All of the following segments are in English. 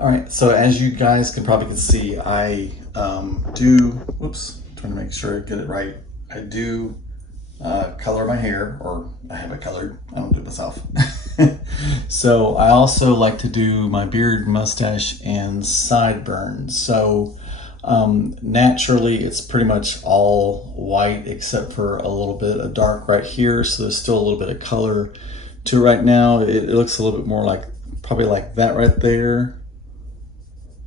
All right, so as you guys can probably see, I do, whoops, trying to make sure I get it right. I do color my hair, or I have it colored. I don't do it myself. So I also like to do my beard, mustache, and sideburns. So naturally, it's pretty much all white except for a little bit of dark right here. So there's still a little bit of color to right now. It looks a little bit more like, probably like that right there.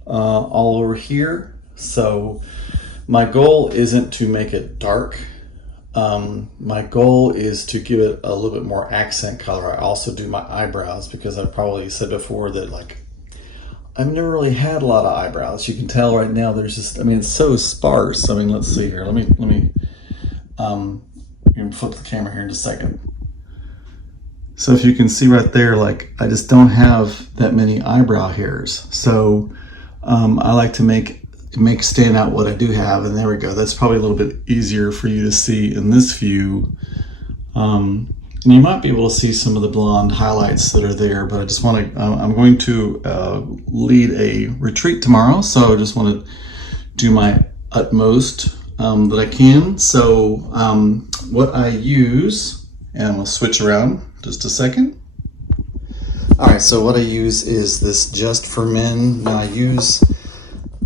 All over here. So my goal isn't to make it dark. My goal is to give it a little bit more accent color. I also do my eyebrows because I've probably said before that, like, I've never really had a lot of eyebrows. You can tell right now there's just, I mean, it's so sparse. I mean, let's see here. Let me you can flip the camera here in just a second. So if you can see right there, like, I just don't have that many eyebrow hairs. So I like to make stand out what I do have, and there we go. That's probably a little bit easier for you to see in this view. And you might be able to see some of the blonde highlights that are there, but I just want to, I'm going to lead a retreat tomorrow, so I just want to do my utmost that I can. So what I use, and I'm going to switch around just a second. All right, so what I use is this Just for Men. Now I use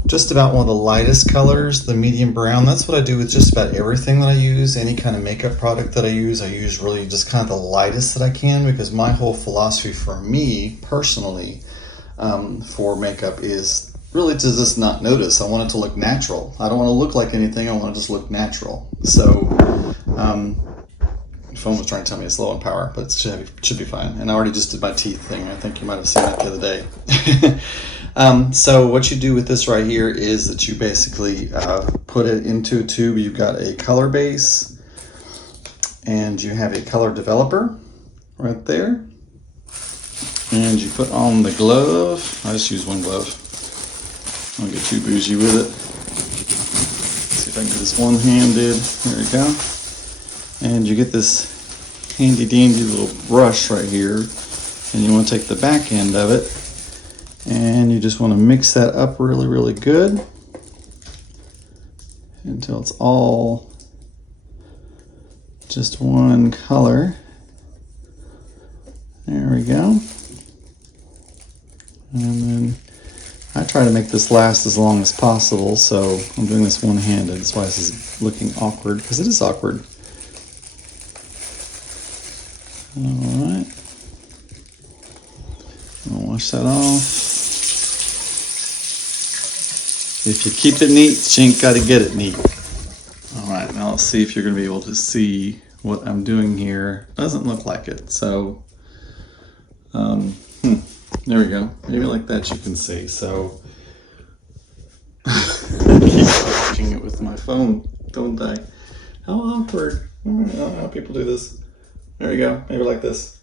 just about one of the lightest colors, the medium brown. That's what I do with just about everything that I use. Any kind of makeup product that I use really just kind of the lightest that I can, because my whole philosophy for me personally for makeup is really to just not notice. I want it to look natural. I don't want to look like anything. I want to just look natural. So the phone was trying to tell me it's low on power, but it should be fine. And I already just did my teeth thing. I think you might have seen that the other day. So what you do with this right here is that you basically put it into a tube. You've got a color base, and you have a color developer right there. And you put on the glove. I just use one glove. I don't get too bougie with it. Let's see if I can get this one-handed. There we go. And you get this handy dandy little brush right here, and you want to take the back end of it, and you just want to mix that up really, really good until it's all just one color. There we go. And then I try to make this last as long as possible, so I'm doing this one-handed. That's why this is looking awkward, because it is awkward. Alright, I'll wash that off. If you keep it neat, you ain't got to get it neat. Alright, now let's see if you're going to be able to see what I'm doing here. Doesn't look like it, so there we go. Maybe like that you can see. So I keep watching it with my phone, don't I? How awkward. I don't know how people do this. There we go, maybe like this.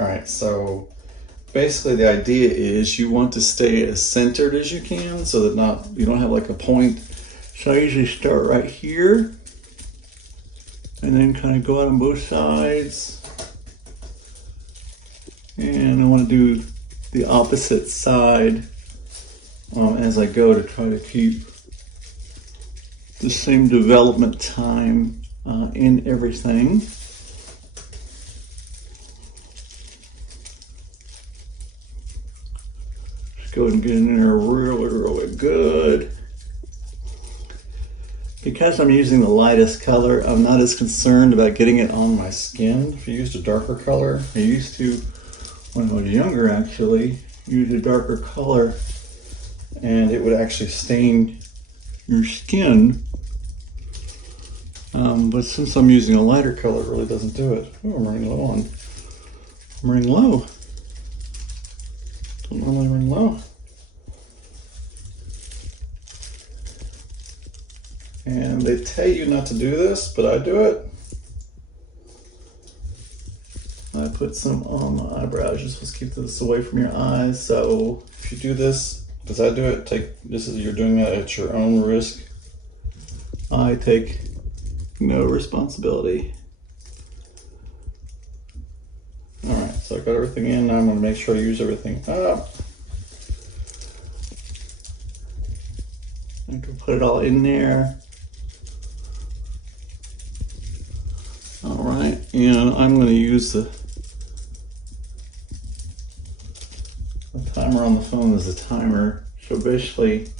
All right, so basically the idea is you want to stay as centered as you can so that you don't have like a point. So I usually start right here and then kind of go out on both sides. And I want to do the opposite side as I go to try to keep the same development time in everything. Go ahead and get in there really, really good. Because I'm using the lightest color, I'm not as concerned about getting it on my skin. If you used a darker color, I used to, when I was younger actually, use a darker color and it would actually stain your skin. But since I'm using a lighter color, it really doesn't do it. Oh, I'm running low on. I'm running low. Don't normally run low. And they tell you not to do this, but I do it. I put some on my eyebrows. You're supposed to keep this away from your eyes. So if you do this, because I do it, you're doing that at your own risk. I take no responsibility. All right, so I got everything in. Now I'm gonna make sure I use everything up. I can put it all in there. All right, and I'm going to use the timer on the phone as a timer. So basically,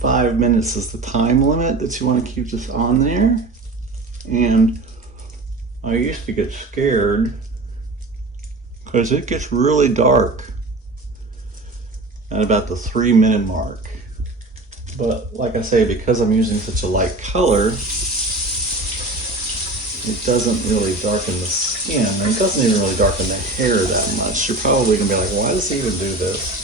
5 minutes is the time limit that you want to keep this on there. And I used to get scared because it gets really dark at about the 3 minute mark. But like I say, because I'm using such a light color, it doesn't really darken the skin, and it doesn't even really darken the hair that much. You're probably gonna be like, why does he even do this?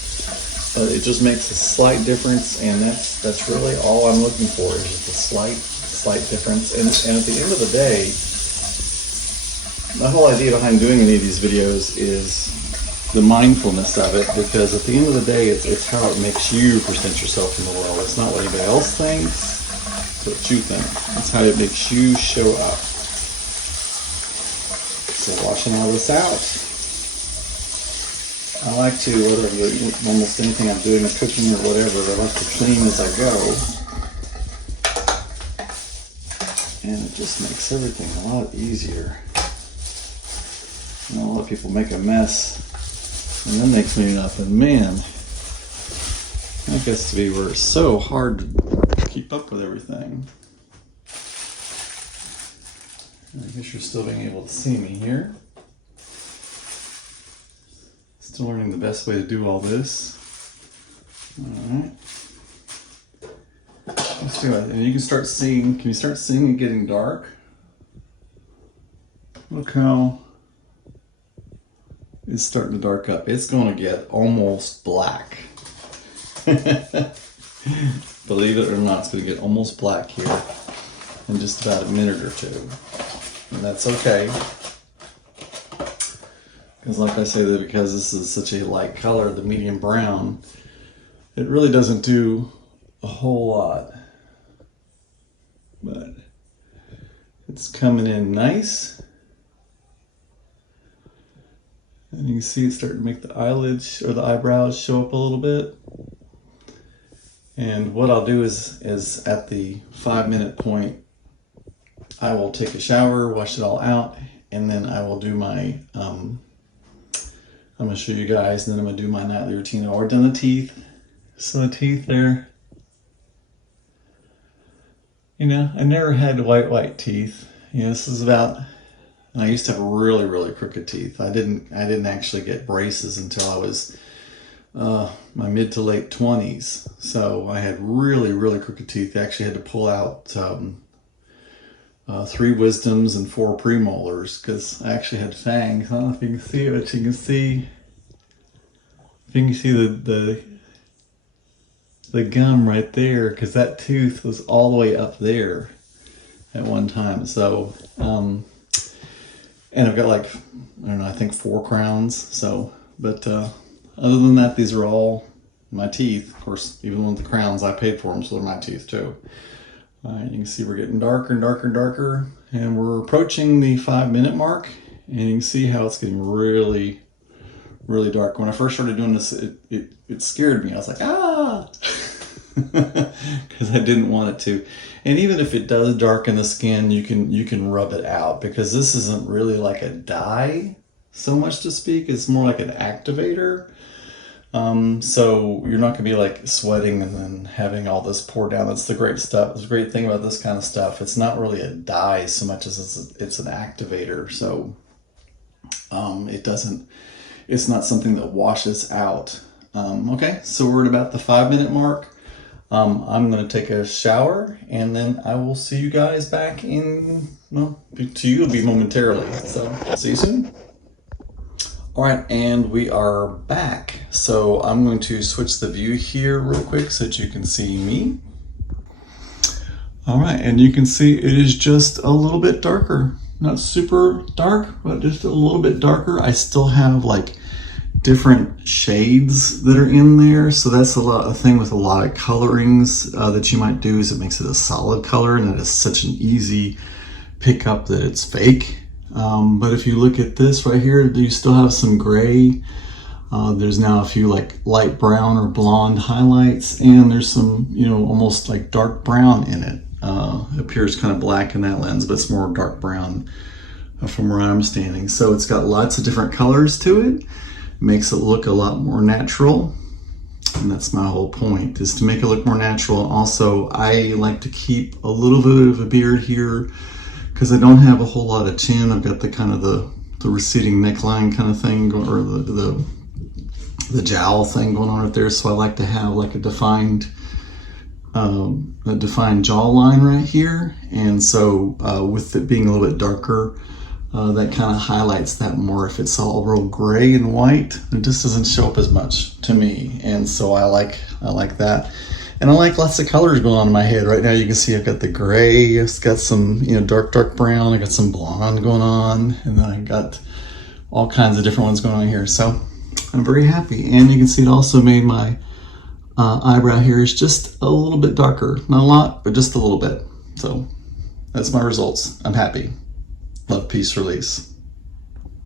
But it just makes a slight difference, and that's really all I'm looking for, is just a slight difference. And at the end of the day, my whole idea behind doing any of these videos is the mindfulness of it, because at the end of the day, it's how it makes you present yourself in the world. It's not what anybody else thinks, it's what you think. It's how it makes you show up. So washing all this out, I like to, whether I'm doing almost anything I'm doing, cooking or whatever, I like to clean as I go. And it just makes everything a lot easier. You know, a lot of people make a mess and then they clean it up, and man, that gets to be where it's so hard to keep up with everything. I guess you're still being able to see me here. Still learning the best way to do all this. Alright. Let's do it. And you can start seeing, can you start seeing it getting dark? Look how it's starting to dark up. It's going to get almost black. Believe it or not, it's going to get almost black here in just about a minute or two. And that's okay, because like I say, that because this is such a light color, the medium brown, it really doesn't do a whole lot, but it's coming in nice, and you can see it's starting to make the eyelids or the eyebrows show up a little bit. And what I'll do is at the 5 minute point, I will take a shower, wash it all out, and then I will do my, I'm going to show you guys, and then I'm going to do my nightly routine. I've already done the teeth. So the teeth there, you know, I never had white teeth. You know, this is about, I used to have really, really crooked teeth. I didn't actually get braces until I was my mid to late 20s. So I had really, really crooked teeth. I actually had to pull out 3 wisdoms and 4 premolars because I actually had fangs. I don't know if you can see it, but you can see, if you can see the gum right there, because that tooth was all the way up there at one time. So, and I've got like, I don't know, I think 4 crowns. So, but other than that, these are all my teeth. Of course, even with the crowns, I paid for them, so they're my teeth too. You can see we're getting darker and darker and darker, and we're approaching the 5 minute mark, and you can see how it's getting really, really dark. When I first started doing this, it scared me. I was like, ah, because I didn't want it to. And even if it does darken the skin, you can rub it out, because this isn't really like a dye so much to speak. It's more like an activator. So you're not gonna be like sweating and then having all this pour down. That's the great stuff. The great thing about this kind of stuff. It's not really a dye so much as it's an activator. So it's not something that washes out. Okay, so we're at about the 5 minute mark. I'm gonna take a shower, and then I will see you guys back in, well, to you it'll be momentarily. So see you soon. All right, and we are back. So I'm going to switch the view here real quick so that you can see me. All right, and you can see it is just a little bit darker. Not super dark, but just a little bit darker. I still have like different shades that are in there. So that's a thing with a lot of colorings that you might do, is it makes it a solid color, and it is such an easy pickup that it's fake. But if you look at this right here, you still have some gray. There's now a few like light brown or blonde highlights, and there's some, almost like dark brown in it. It appears kind of black in that lens, but it's more dark brown from where I'm standing. So it's got lots of different colors to it. Makes it look a lot more natural. And that's my whole point, is to make it look more natural. Also, I like to keep a little bit of a beard here because I don't have a whole lot of chin. I've got the kind of the receding neckline kind of thing, or the jowl thing going on right there. So I like to have like a defined jawline right here. And so with it being a little bit darker, that kind of highlights that more. If it's all real gray and white, it just doesn't show up as much to me. And so I like that. And I like lots of colors going on in my head. Right now you can see I've got the gray, it's got some dark brown, I got some blonde going on, and then I got all kinds of different ones going on here. So I'm very happy. And you can see it also made my eyebrow hairs just a little bit darker. Not a lot, but just a little bit. So that's my results. I'm happy. Love, peace, release.